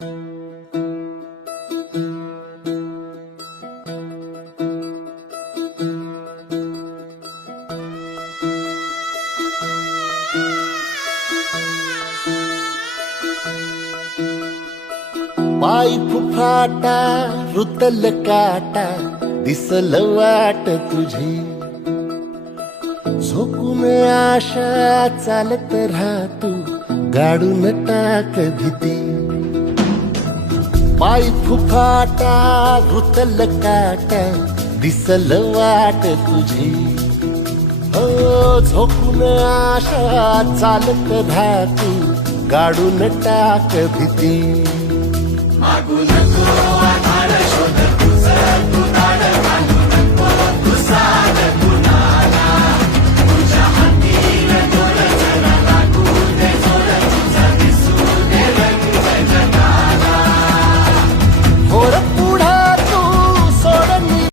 पाय फुफाटा रुतल काटा दिसल वाट तुझी, झोकून आशा चालत राहतू गाडून टाक भीती. पाय फुफाटा रुतल काटा दिसल वाट तुझी, हो झोकून आशा चालत राहतू गाडून टाक भीती. मागू नको